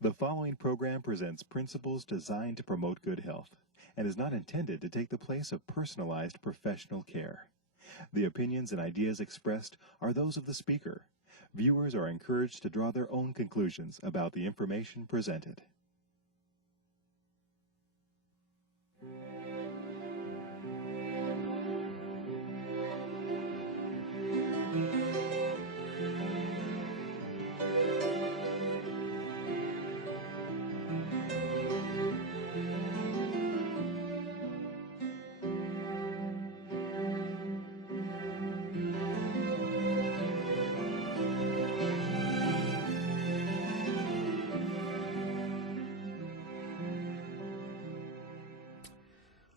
The following program presents principles designed to promote good health and is not intended to take the place of personalized professional care. The opinions and ideas expressed are those of the speaker. Viewers are encouraged to draw their own conclusions about the information presented.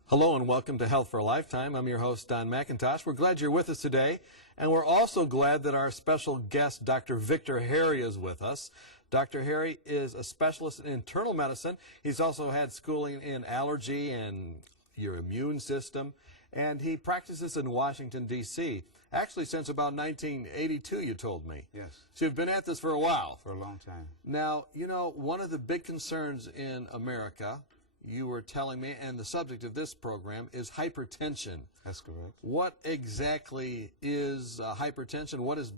Hello and welcome to Health for a Lifetime. I'm your host, Don McIntosh. We're glad you're with us today, and we're also glad that our special guest, Dr. Victor Harry, is with us. Dr. Harry is a specialist in internal medicine. He's also had schooling in allergy and your immune system, and he practices in Washington, D.C., actually since about 1982, you told me. Yes. So you've been at this for a while. For a long time. Now, you know, one of the big concerns in America, you were telling me, and the subject of this program is hypertension. That's correct. What exactly is hypertension? What is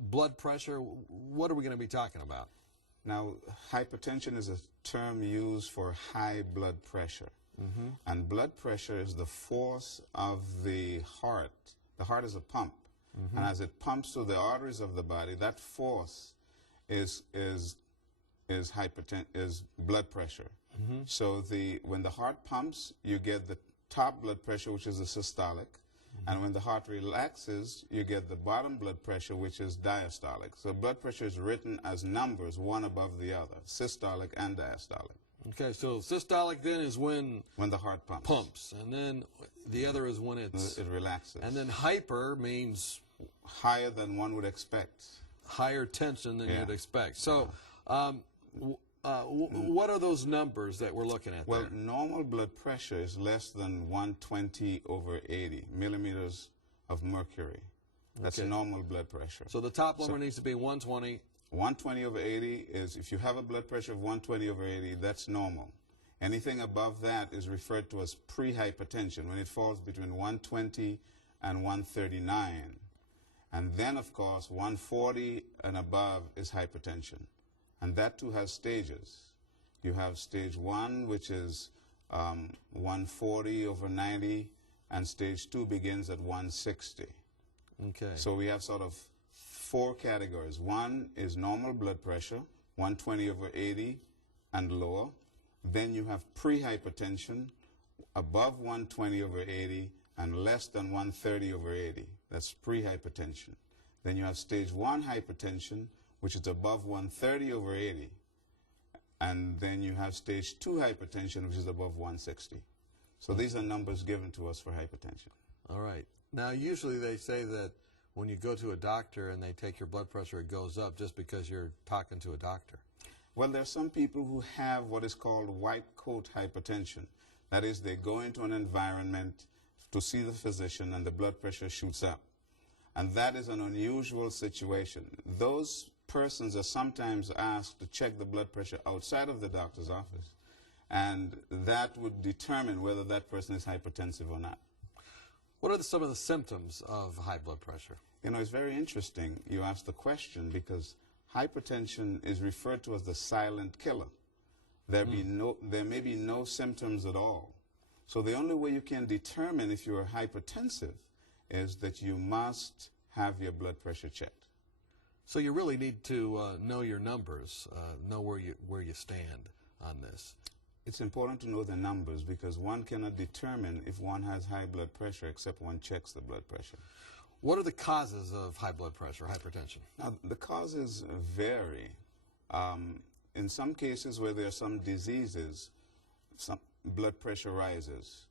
blood pressure? What are we going to be talking about? Now, hypertension is a term used for high blood pressure. Mm-hmm. And blood pressure is the force of the heart. The heart is a pump. Mm-hmm. And as it pumps through the arteries of the body, that force is blood pressure. Mm-hmm. So when the heart pumps, you get the top blood pressure, which is the systolic. Mm-hmm. And when the heart relaxes, you get the bottom blood pressure, which is diastolic. So blood pressure is written as numbers, one above the other, systolic and diastolic. Okay, so systolic then is when the heart pumps. And then the other is when it relaxes. And then hyper means higher than one would expect. Higher tension than you'd expect. So what are those numbers that we're looking at there? Well, normal blood pressure is less than 120/80 millimeters of mercury. That's normal blood pressure. So the top number needs to be 120. 120/80 is, if you have a blood pressure of 120/80, that's normal. Anything above that is referred to as prehypertension, when it falls between 120 and 139. And then, of course, 140 and above is hypertension. And that too has stages. You have stage 1, which is 140/90, and stage 2 begins at 160. Okay. So we have sort of 4 categories. 1 is normal blood pressure, 120/80 and lower. Then you have prehypertension, above 120/80 and less than 130/80. That's prehypertension. Then you have stage 1 hypertension, which is above 130/80. And then you have stage 2 hypertension, which is above 160. So these are numbers given to us for hypertension. All right. Now, usually they say that when you go to a doctor and they take your blood pressure, it goes up just because you're talking to a doctor. Well, there are some people who have what is called white coat hypertension. That is, they go into an environment to see the physician and the blood pressure shoots up. And that is an unusual situation. Those persons are sometimes asked to check the blood pressure outside of the doctor's office, and that would determine whether that person is hypertensive or not. What are some of the symptoms of high blood pressure? You know, it's very interesting you ask the question, because hypertension is referred to as the silent killer. There may be no symptoms at all. So the only way you can determine if you are hypertensive is that you must have your blood pressure checked. So you really need to know your numbers, know where you stand on this. It's important to know the numbers, because one cannot determine if one has high blood pressure except one checks the blood pressure. What are the causes of high blood pressure, hypertension? Now, the causes vary. In some cases where there are some diseases, some blood pressure rises.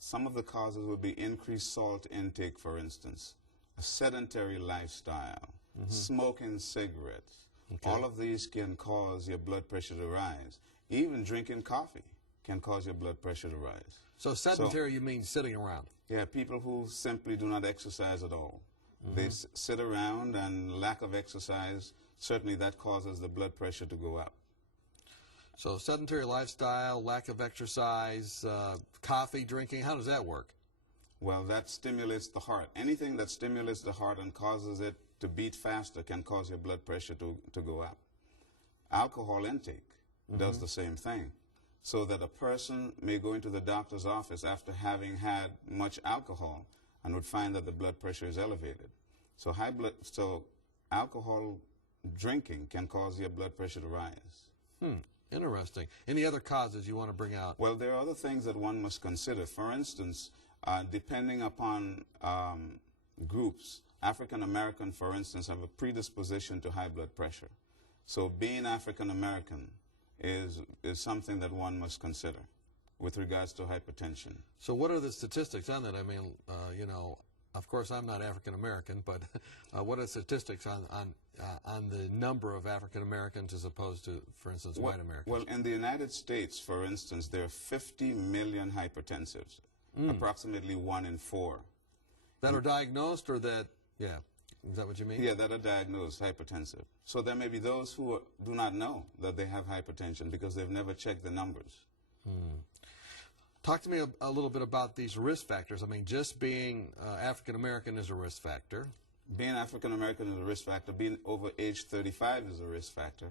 Some of the causes would be increased salt intake, for instance, a sedentary lifestyle, smoking cigarettes. Okay. All of these can cause your blood pressure to rise. Even drinking coffee can cause your blood pressure to rise. So sedentary, you mean sitting around? Yeah, people who simply do not exercise at all. They sit around, and lack of exercise, certainly that causes the blood pressure to go up. So sedentary lifestyle, lack of exercise, coffee drinking, how does that work? Well, that stimulates the heart. Anything that stimulates the heart and causes it to beat faster can cause your blood pressure to go up. Alcohol intake does the same thing. So that a person may go into the doctor's office after having had much alcohol and would find that the blood pressure is elevated. So alcohol drinking can cause your blood pressure to rise. Interesting. Any other causes you want to bring out? Well, there are other things that one must consider. For instance, depending upon groups, African American, for instance, have a predisposition to high blood pressure. So being African American is something that one must consider with regards to hypertension. So what are the statistics on that? I mean, you know, of course I'm not African American, but what are the statistics on the number of African Americans as opposed to, for instance, white Americans? Well, in the United States, for instance, there are 50 million hypertensives, approximately 1 in 4. That are diagnosed, or that, yeah, is that what you mean? Yeah, that are diagnosed hypertensive. So there may be those who do not know that they have hypertension because they've never checked the numbers. Talk to me a little bit about these risk factors. I mean, just being African American is a risk factor. Being African American is a risk factor. Being over age 35 is a risk factor.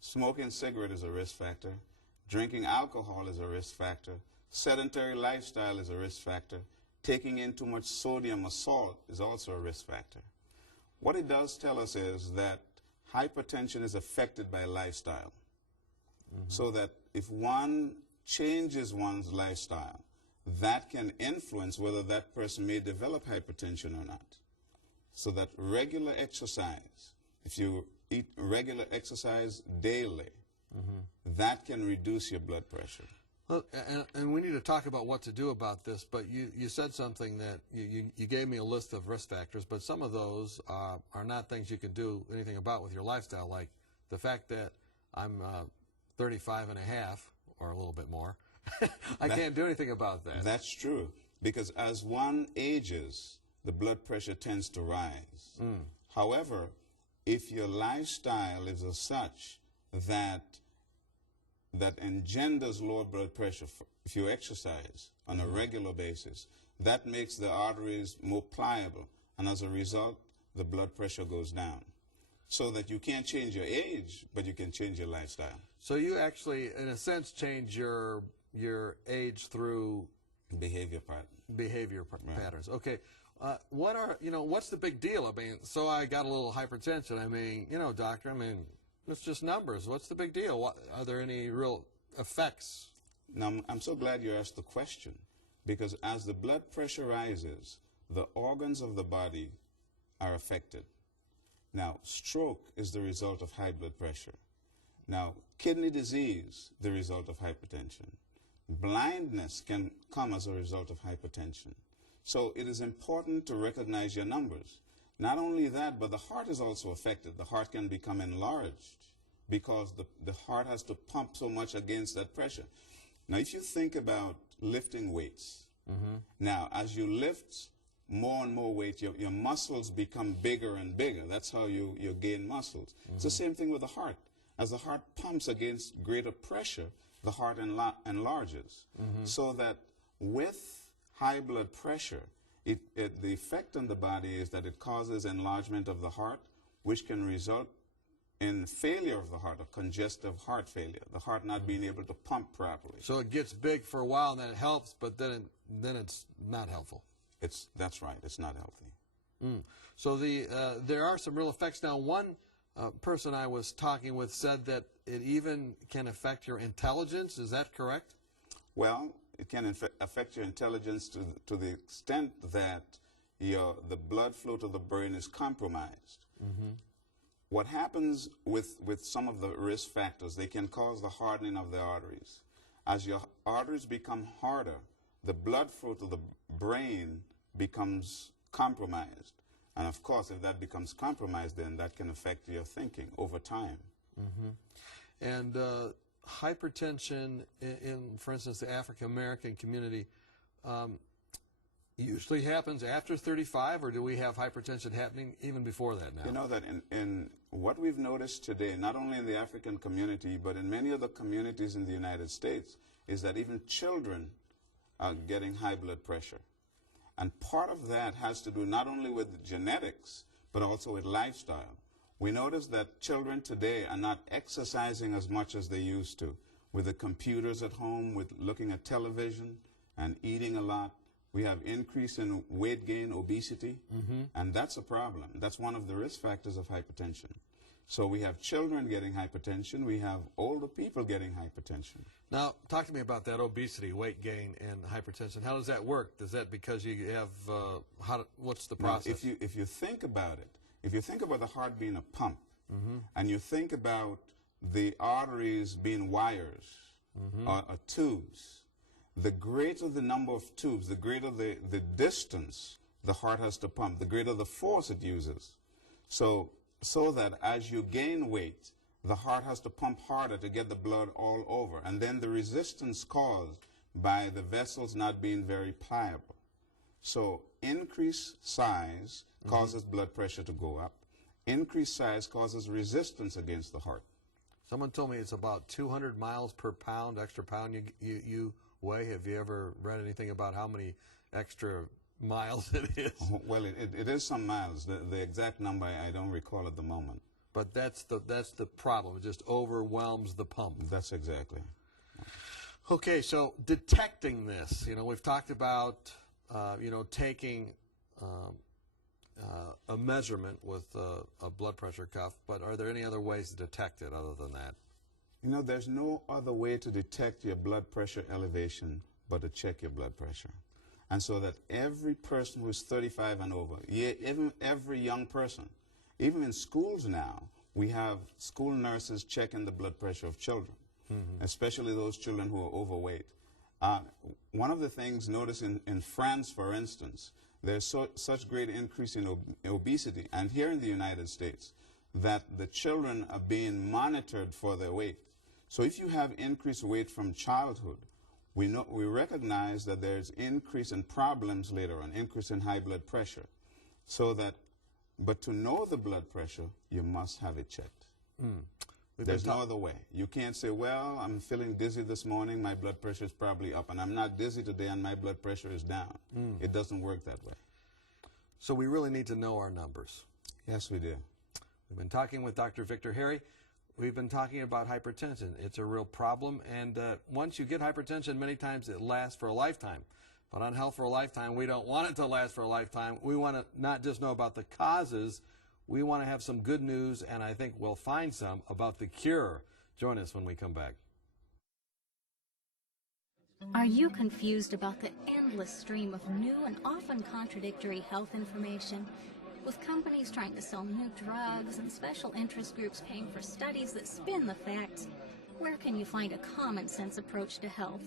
Smoking cigarette is a risk factor. Drinking alcohol is a risk factor. Sedentary lifestyle is a risk factor. Taking in too much sodium or salt is also a risk factor. What it does tell us is that hypertension is affected by lifestyle. So that if one changes one's lifestyle, that can influence whether that person may develop hypertension or not. So that regular exercise, if you eat regular exercise daily, that can reduce your blood pressure. Well, and we need to talk about what to do about this, but you said something that you gave me a list of risk factors, but some of those are not things you can do anything about with your lifestyle, like the fact that I'm 35 and a half, or a little bit more. I can't do anything about that. That's true, because as one ages, the blood pressure tends to rise. However, if your lifestyle is as such that engenders low blood pressure, if you exercise on a regular basis, that makes the arteries more pliable, and as a result, the blood pressure goes down. So that you can't change your age, but you can change your lifestyle. So you actually, in a sense, change your age through behavior patterns. Okay. What's the big deal? I mean, so I got a little hypertension. I mean, doctor, I mean, it's just numbers. What's the big deal? Are there any real effects? Now, I'm so glad you asked the question, because as the blood pressure rises, the organs of the body are affected. Now, stroke is the result of high blood pressure. Now, kidney disease, the result of hypertension. Blindness can come as a result of hypertension. So it is important to recognize your numbers. Not only that, but the heart is also affected. The heart can become enlarged because the heart has to pump so much against that pressure. Now, if you think about lifting weights, now, as you lift more and more weight, your muscles become bigger and bigger. That's how you gain muscles. It's the same thing with the heart. As the heart pumps against greater pressure, the heart enlarges. So that with high blood pressure, the effect on the body is that it causes enlargement of the heart, which can result in failure of the heart, or congestive heart failure, the heart not being able to pump properly. So it gets big for a while, and then it helps, but then it's not helpful. That's right. It's not healthy. So there are some real effects. Now, one person I was talking with said that it even can affect your intelligence. Is that correct? Well, it can affect your intelligence to the extent that the blood flow to the brain is compromised. What happens with some of the risk factors, they can cause the hardening of the arteries. As your arteries become harder, the blood flow to the brain becomes compromised. And of course, if that becomes compromised, then that can affect your thinking over time. And hypertension in, for instance, the African American community, usually happens after 35, or do we have hypertension happening even before that now? You know that in what we've noticed today, not only in the African community, but in many other communities in the United States, is that even children are getting high blood pressure. And part of that has to do not only with genetics, but also with lifestyle. We notice that children today are not exercising as much as they used to. With the computers at home, with looking at television and eating a lot, we have increase in weight gain, obesity, and that's a problem. That's one of the risk factors of hypertension. So we have children getting hypertension, we have older people getting hypertension. Now, talk to me about that obesity, weight gain, and hypertension. How does that work? Is that because you have, what's the process? Now, if you think about it, if you think about the heart being a pump, and you think about the arteries being wires or tubes, the greater the number of tubes, the greater the distance the heart has to pump, the greater the force it uses. So that as you gain weight, the heart has to pump harder to get the blood all over. And then the resistance caused by the vessels not being very pliable. So increased size causes blood pressure to go up. Increased size causes resistance against the heart. Someone told me it's about 200 miles per pound, extra pound you weigh. Have you ever read anything about how many extra miles it is? Well, it is some miles. The exact number I don't recall at the moment. But that's the problem. It just overwhelms the pump. That's exactly. Okay, so detecting this, we've talked about, taking a measurement with a blood pressure cuff, but are there any other ways to detect it other than that? There's no other way to detect your blood pressure elevation but to check your blood pressure. And so that every person who is 35 and over, even every young person, even in schools now, we have school nurses checking the blood pressure of children, especially those children who are overweight. One of the things, notice in France, for instance, there's such great increase in obesity, and here in the United States, that the children are being monitored for their weight. So if you have increased weight from childhood, we recognize that there's increase in problems later on, increase in high blood pressure. But to know the blood pressure, you must have it checked. There's no other way. You can't say, well, I'm feeling dizzy this morning, my blood pressure is probably up, and I'm not dizzy today and my blood pressure is down. It doesn't work that way. So we really need to know our numbers. Yes, we do. We've been talking with Dr. Victor Harry. We've been talking about hypertension. It's a real problem, and once you get hypertension, many times it lasts for a lifetime. But on Health for a Lifetime, we don't want it to last for a lifetime. We want to not just know about the causes, we want to have some good news, and I think we'll find some about the cure. Join us when we come back. Are you confused about the endless stream of new and often contradictory health information? With companies trying to sell new drugs and special interest groups paying for studies that spin the facts, where can you find a common-sense approach to health?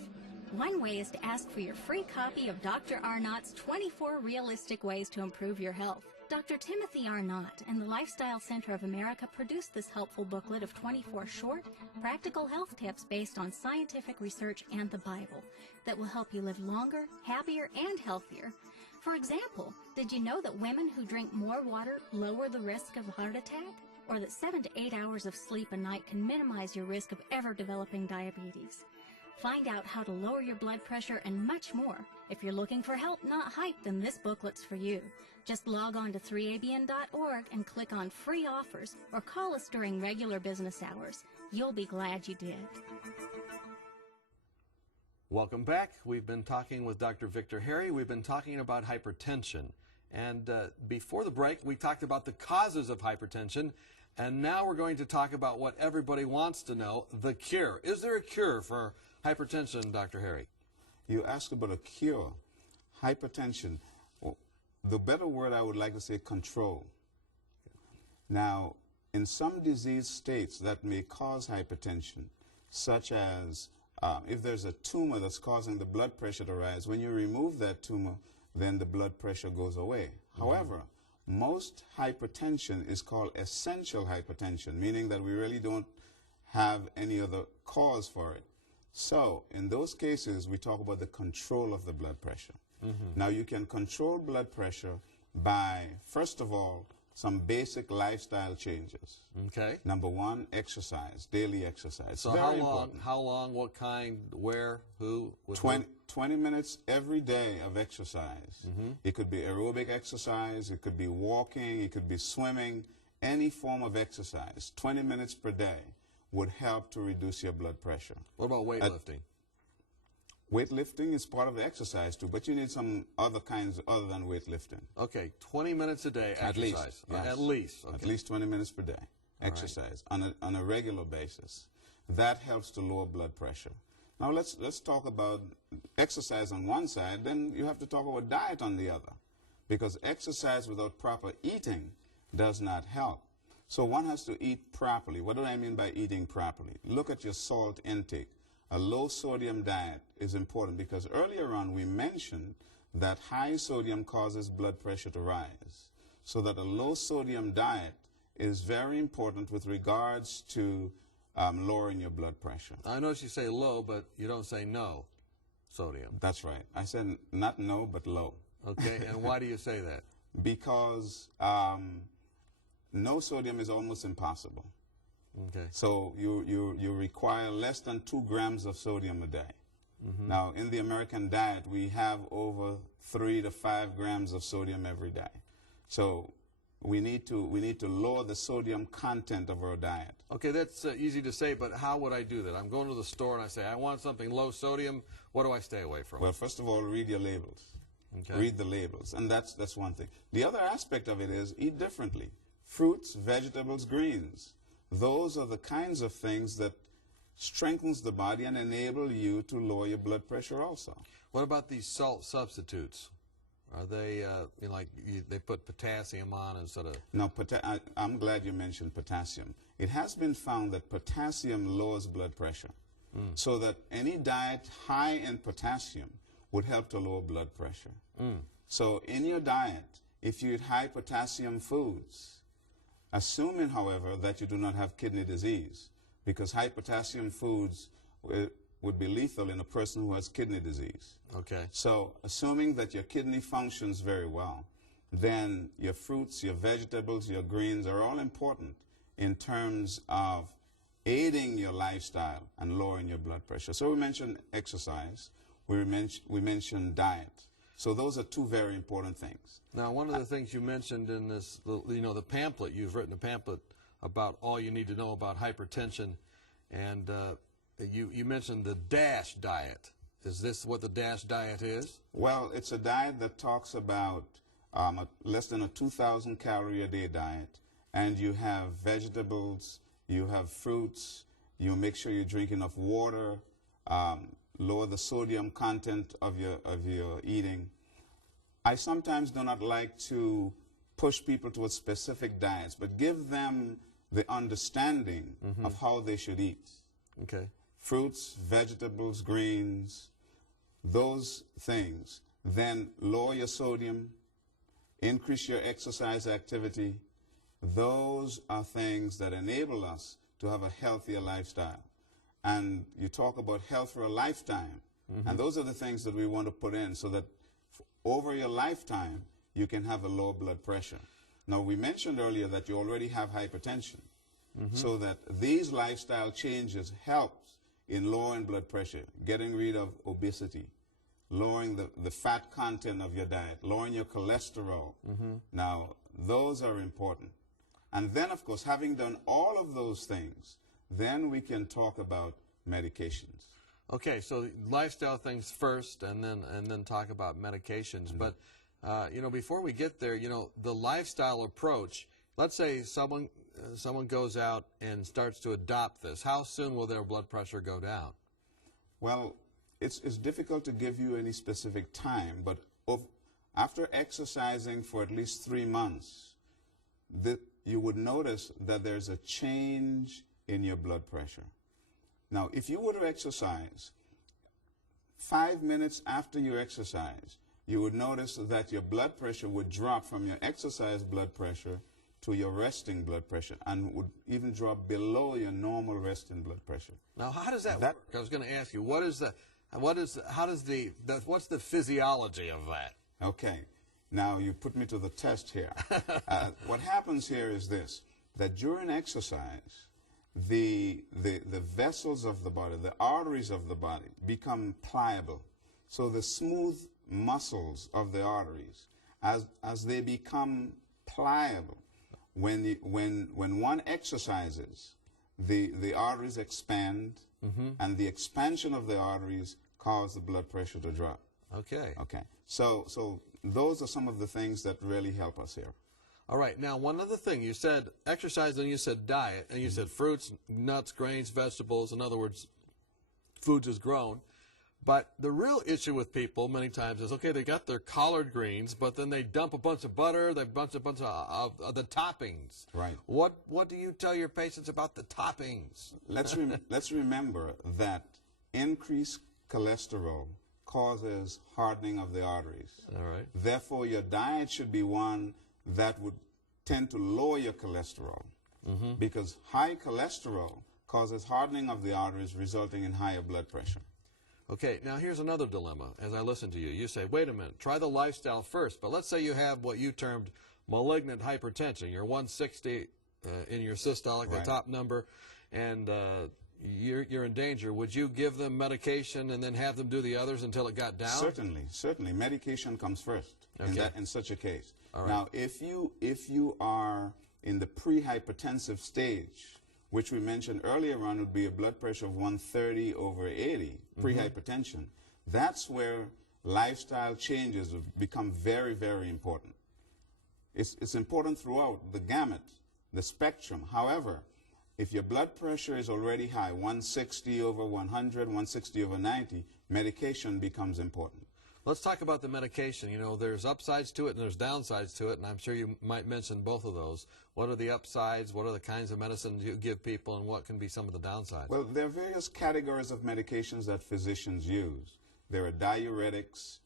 One way is to ask for your free copy of Dr. Arnott's 24 Realistic Ways to Improve Your Health. Dr. Timothy Arnott and the Lifestyle Center of America produced this helpful booklet of 24 short, practical health tips based on scientific research and the Bible that will help you live longer, happier, and healthier. For example, did you know that women who drink more water lower the risk of a heart attack? Or that 7 to 8 hours of sleep a night can minimize your risk of ever developing diabetes? Find out how to lower your blood pressure and much more. If you're looking for help, not hype, then this booklet's for you. Just log on to 3abn.org and click on free offers or call us during regular business hours. You'll be glad you did. Welcome back. We've been talking with Dr. Victor Harry. We've been talking about hypertension. And before the break, we talked about the causes of hypertension. And now we're going to talk about what everybody wants to know, the cure. Is there a cure for hypertension, Dr. Harry? You asked about a cure. Hypertension, the better word I would like to say, control. Now, in some disease states that may cause hypertension, such as if there's a tumor that's causing the blood pressure to rise, when you remove that tumor, then the blood pressure goes away. However, most hypertension is called essential hypertension, meaning that we really don't have any other cause for it. So, in those cases, we talk about the control of the blood pressure. Now, you can control blood pressure by, first of all, some basic lifestyle changes. Okay. Number one, exercise, daily exercise. So Very important. how long, what kind, where, who? With 20 minutes every day of exercise. It could be aerobic exercise, it could be walking, it could be swimming, any form of exercise. 20 minutes per day would help to reduce your blood pressure. What about weightlifting? Weightlifting is part of the exercise too, but you need some other kinds other than weightlifting. Okay, 20 minutes a day exercise. At least, yes. At least. Okay. At least 20 minutes per day exercise on a regular basis. That helps to lower blood pressure. Now let's talk about exercise on one side, then you have to talk about diet on the other. Because exercise without proper eating does not help. So one has to eat properly. What do I mean by eating properly? Look at your salt intake. A low sodium diet is important because earlier on we mentioned that high sodium causes blood pressure to rise. So that a low sodium diet is very important with regards to lowering your blood pressure. I notice you say low, but you don't say no sodium. That's right. I said not no, but low. Okay, and why do you say that? Because no sodium is almost impossible. Okay. So you require less than 2 grams of sodium a day. Now, in the American diet, we have over 3 to 5 grams of sodium every day. So we need to lower the sodium content of our diet. Okay, that's easy to say, but how would I do that? I'm going to the store and I say, I want something low sodium. What do I stay away from? Well, first of all, read your labels. Okay. Read the labels, and that's one thing. The other aspect of it is eat differently. Fruits, vegetables, greens. Those are the kinds of things that strengthens the body and enable you to lower your blood pressure also. What about these salt substitutes? Are they, they put potassium on instead of... No, I'm glad you mentioned potassium. It has been found that potassium lowers blood pressure. So that any diet high in potassium would help to lower blood pressure. So in your diet, if you eat high potassium foods, assuming, however, that you do not have kidney disease, because high potassium foods would be lethal in a person who has kidney disease. Okay. So assuming that your kidney functions very well, then your fruits, your vegetables, your greens are all important in terms of aiding your lifestyle and lowering your blood pressure. So we mentioned exercise, we mentioned diet. So those are two very important things. Now, one of the things you mentioned in this, the pamphlet, you've written a pamphlet about all you need to know about hypertension, and you mentioned the DASH diet. Is this what the DASH diet is? Well, it's a diet that talks about less than a 2,000 calorie a day diet, and you have vegetables, you have fruits, you make sure you drink enough water, lower the sodium content of your eating. I sometimes do not like to push people towards specific diets, but give them the understanding of how they should eat. Okay. Fruits, vegetables, greens, those things. Then lower your sodium, increase your exercise activity. Those are things that enable us to have a healthier lifestyle. And you talk about health for a lifetime. And those are the things that we want to put in so that over your lifetime, you can have a low blood pressure. Now, we mentioned earlier that you already have hypertension. So that these lifestyle changes help in lowering blood pressure, getting rid of obesity, lowering the fat content of your diet, lowering your cholesterol. Now, those are important. And then, of course, having done all of those things, then we can talk about medications. Okay, so lifestyle things first, and then talk about medications. But before we get there, the lifestyle approach. Let's say someone goes out and starts to adopt this. How soon will their blood pressure go down? Well, it's difficult to give you any specific time, but after exercising for at least 3 months, you would notice that there's a change in your blood pressure. Now, if you were to exercise 5 minutes after you exercise, you would notice that your blood pressure would drop from your exercise blood pressure to your resting blood pressure and would even drop below your normal resting blood pressure. Now, how does that work? I was going to ask you, what is that? And what's the physiology of that? Okay. Now you put me to the test here. What happens here is this, that during exercise, the vessels of the body, the arteries of the body become pliable. So the smooth muscles of the arteries, as they become pliable, when one exercises, the arteries expand, and the expansion of the arteries cause the blood pressure to drop. Okay. Okay. So those are some of the things that really help us here. All right. Now, one other thing. You said exercise and you said diet, and you said fruits, nuts, grains, vegetables. In other words, foods is grown. But the real issue with people many times is, okay, they got their collard greens, but then they dump a bunch of butter, they bunch a bunch of the toppings. Right. What do you tell your patients about the toppings? Let's remember that increased cholesterol causes hardening of the arteries. All right. Therefore, your diet should be one that would tend to lower your cholesterol, because high cholesterol causes hardening of the arteries, resulting in higher blood pressure. Okay, now here's another dilemma. As I listen to you, you say, wait a minute, try the lifestyle first. But let's say you have what you termed malignant hypertension. You're 160 in your systolic, the top number, and you're in danger. Would you give them medication and then have them do the others until it got down? Certainly. Medication comes first in such a case. All right. Now, if you are in the pre-hypertensive stage, which we mentioned earlier on would be a blood pressure of 130/80, pre-hypertension, that's where lifestyle changes become very, very important. It's important throughout the gamut, the spectrum. However, if your blood pressure is already high, 160/100, 160/90, medication becomes important. Let's talk about the medication. You know, there's upsides to it and there's downsides to it, and I'm sure you might mention both of those. What are the upsides? What are the kinds of medicines you give people, and what can be some of the downsides? Well, there are various categories of medications that physicians use. There are diuretics,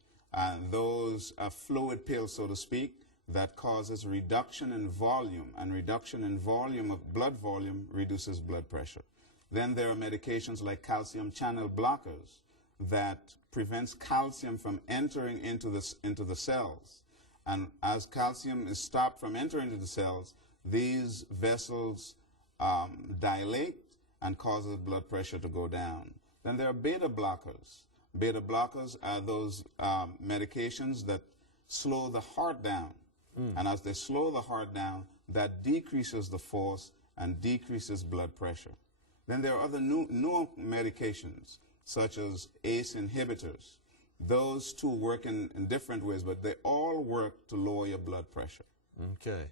those are fluid pills, so to speak, that causes reduction in volume, and reduction in volume of blood volume reduces blood pressure. Then there are medications like calcium channel blockers that prevents calcium from entering into the cells. And as calcium is stopped from entering into the cells, these vessels dilate and causes blood pressure to go down. Then there are beta blockers. Beta blockers are those medications that slow the heart down. And as they slow the heart down, that decreases the force and decreases blood pressure. Then there are other newer medications, such as ACE inhibitors. Those two work in different ways, but they all work to lower your blood pressure. Okay.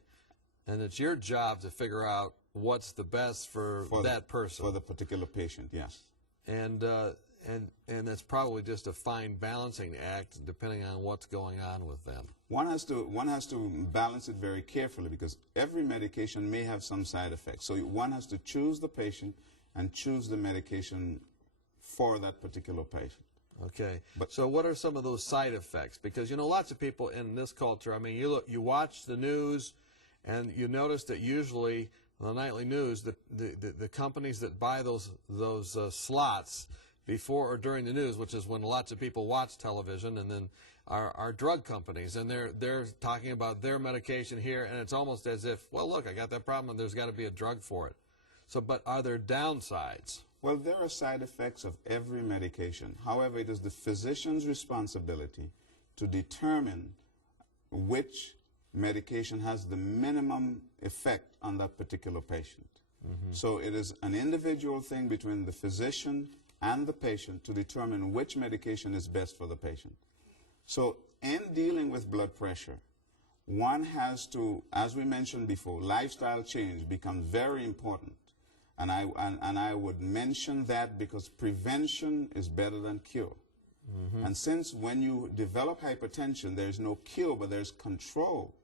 And it's your job to figure out what's the best for that person. For the particular patient, yes. And that's probably just a fine balancing act depending on what's going on with them. One has to balance it very carefully, because every medication may have some side effects. So one has to choose the patient and choose the medication for that particular patient. Okay. So what are some of those side effects? Because, you know, lots of people in this culture, I mean, you watch the news and you notice that usually the nightly news, the companies that buy those slots before or during the news, which is when lots of people watch television, and then are drug companies, and they're talking about their medication here, and it's almost as if, well, look, I got that problem, and there's got to be a drug for it. So, but are there downsides? Well, there are side effects of every medication. However, it is the physician's responsibility to determine which medication has the minimum effect on that particular patient. So it is an individual thing between the physician and the patient to determine which medication is best for the patient. So in dealing with blood pressure, one has to, as we mentioned before, lifestyle change becomes very important. And I would mention that because prevention is better than cure. And since when you develop hypertension, there's no cure, but there's control,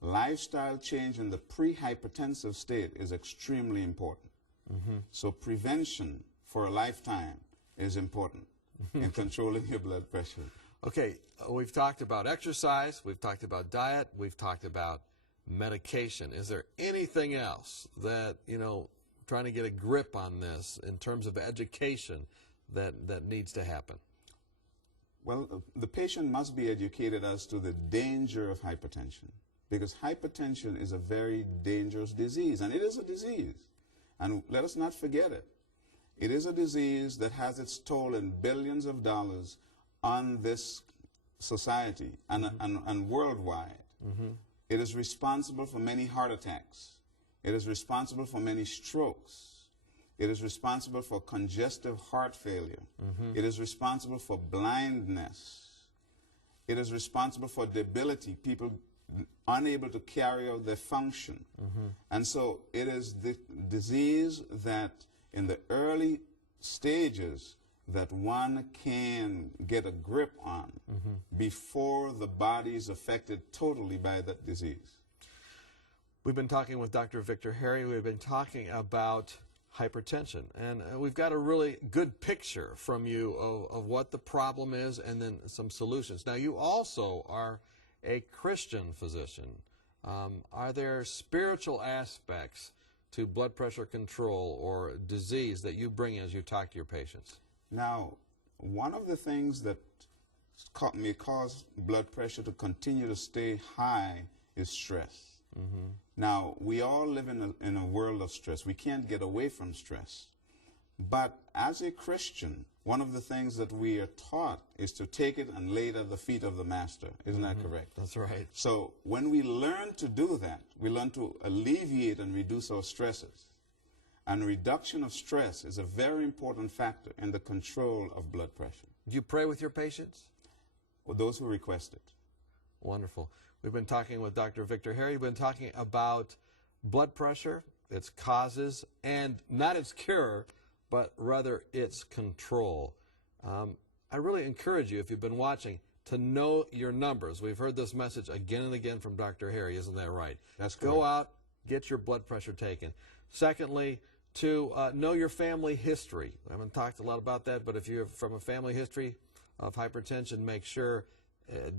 lifestyle change in the pre-hypertensive state is extremely important. So prevention for a lifetime is important in controlling your blood pressure. Okay, we've talked about exercise, we've talked about diet, we've talked about medication. Is there anything else that, you know, trying to get a grip on this in terms of education that needs to happen? Well, the patient must be educated as to the danger of hypertension, because hypertension is a very dangerous disease, and it is a disease. And let us not forget it. It is a disease that has its toll in billions of dollars on this society and worldwide. It is responsible for many heart attacks. It is responsible for many strokes. It is responsible for congestive heart failure. It is responsible for blindness. It is responsible for debility, people unable to carry out their function. And so it is the disease that in the early stages that one can get a grip on before the body is affected totally by that disease. We've been talking with Dr. Victor Harry. We've been talking about hypertension, and we've got a really good picture from you of what the problem is and then some solutions. Now, you also are a Christian physician. Are there spiritual aspects to blood pressure control or disease that you bring as you talk to your patients? Now, one of the things that may cause blood pressure to continue to stay high is stress. Now, we all live in a world of stress. We can't get away from stress. But as a Christian, one of the things that we are taught is to take it and lay it at the feet of the Master. Isn't that correct? That's right. So when we learn to do that, we learn to alleviate and reduce our stresses. And reduction of stress is a very important factor in the control of blood pressure. Do you pray with your patients? Or those who request it. Wonderful. We've been talking with Dr. Victor Harry. We've been talking about blood pressure, its causes, and not its cure, but rather its control. I really encourage you, if you've been watching, to know your numbers. We've heard this message again and again from Dr. Harry. Isn't that right? That's correct. Go out, get your blood pressure taken. Secondly, to know your family history. I haven't talked a lot about that, but if you're from a family history of hypertension, make sure,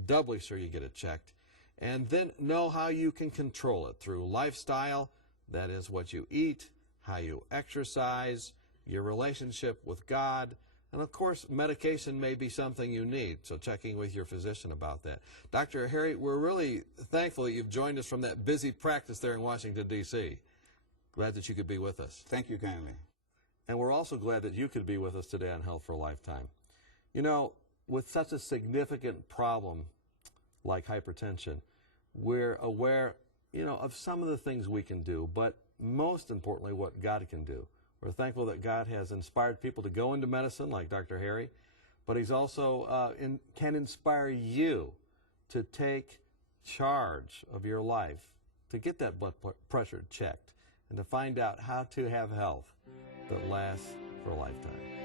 doubly sure you get it checked. And then know how you can control it through lifestyle, that is what you eat, how you exercise, your relationship with God, and of course medication may be something you need, so checking with your physician about that. Dr. Harry, we're really thankful that you've joined us from that busy practice there in Washington, D.C. Glad that you could be with us. Thank you kindly. And we're also glad that you could be with us today on Health for a Lifetime. You know, with such a significant problem like hypertension, we're aware, of some of the things we can do, but most importantly, what God can do. We're thankful that God has inspired people to go into medicine, like Dr. Harry, but He's also can inspire you to take charge of your life, to get that blood pressure checked, and to find out how to have health that lasts for a lifetime.